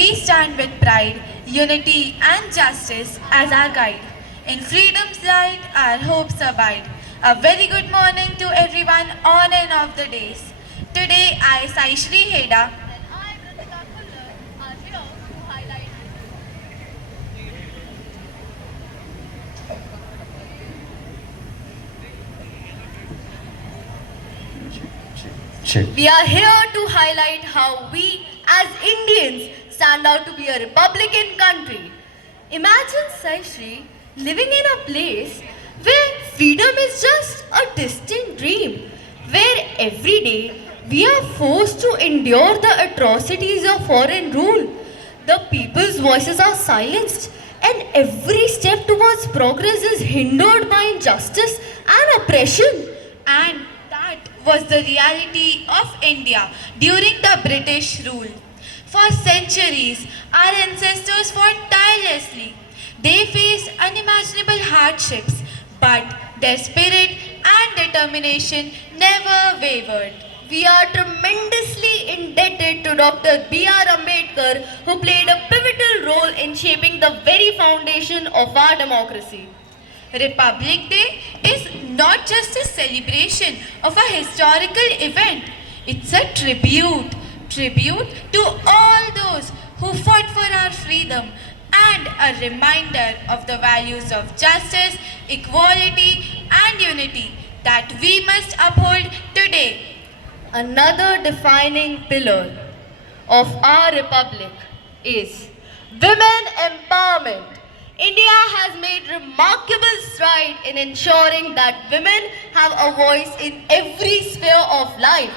We stand with pride, unity and justice as our guide. In freedom's light, our hopes abide. A very good morning to everyone on and off the days. Today, I, Saishri Heda, And I, Kritika Kullar, are here to highlight. Check. We are here to highlight how we as Indians stand out to be a Republican country. Imagine Saishri living in a place where freedom is just a distant dream, where every day we are forced to endure the atrocities of foreign rule. The people's voices are silenced, and every step towards progress is hindered by injustice and oppression. and that was the reality of India during the British rule. For centuries, our ancestors fought tirelessly. They faced unimaginable hardships, but their spirit and determination never wavered. We are tremendously indebted to Dr. B.R. Ambedkar, who played a pivotal role in shaping the very foundation of our democracy. Republic Day is not just a celebration of a historical event, it's a tribute to all those who fought for our freedom and a reminder of the values of justice, equality, and unity that we must uphold today. Another defining pillar of our republic is women empowerment. India has made remarkable strides in ensuring that women have a voice in every sphere of life,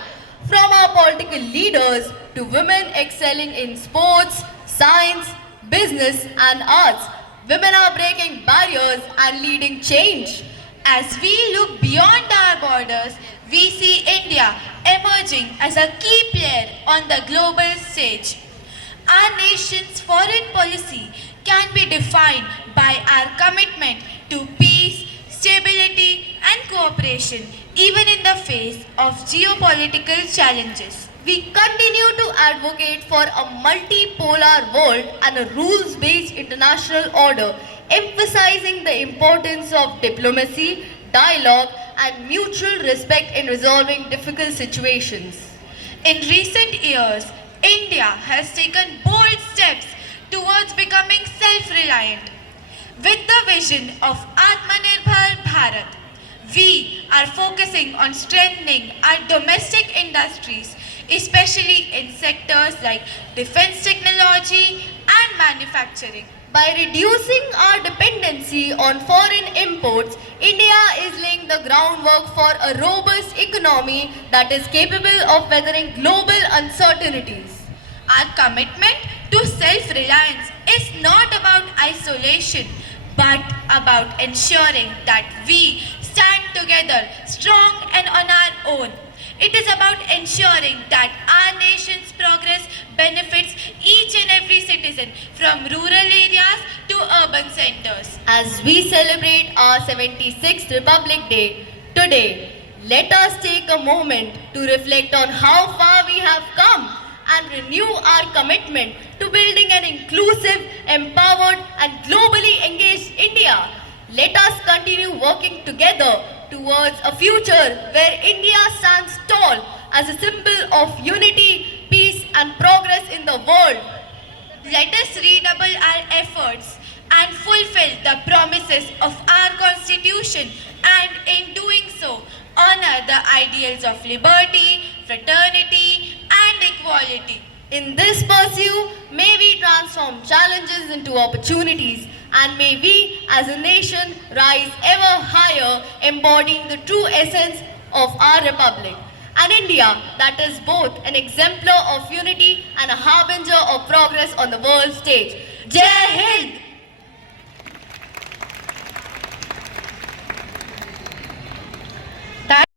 from our political leaders to women excelling in sports, science, business, and arts. Women are breaking barriers and leading change. As we look beyond our borders, we see India emerging as a key player on the global stage. Our nation's foreign policy can be defined by our commitment to peace, stability, and cooperation, even in the face of geopolitical challenges. We continue to advocate for a multipolar world and a rules-based international order, emphasizing the importance of diplomacy, dialogue, and mutual respect in resolving difficult situations. In recent years, India has taken bold steps towards becoming self-reliant. With the vision of Atmanirbhar Bharat, we are focusing on strengthening our domestic industries, especially in sectors like defense technology and manufacturing. By reducing our dependency on foreign imports, India is laying the groundwork for a robust economy that is capable of weathering global uncertainties. Our commitment to self-reliance is not about isolation, but about ensuring that we stand together strong and on our own. It is about ensuring that our nation's progress benefits each and every citizen from rural areas to urban centers. As we celebrate our 76th Republic Day today, let us take a moment to reflect on how far we have come and renew our commitment to building an inclusive, empowered, and globally engaged India. Let us continue working together towards a future where India stands tall as a symbol of unity, peace, and progress in the world. Let us redouble our efforts and fulfill the promises of our Constitution, and in doing so, honor the ideals of liberty, fraternity, and equality. In this pursuit, may we transform challenges into opportunities, and may we as a nation rise ever higher, embodying the true essence of our republic. An India that is both an exemplar of unity and a harbinger of progress on the world stage. Jai Hind!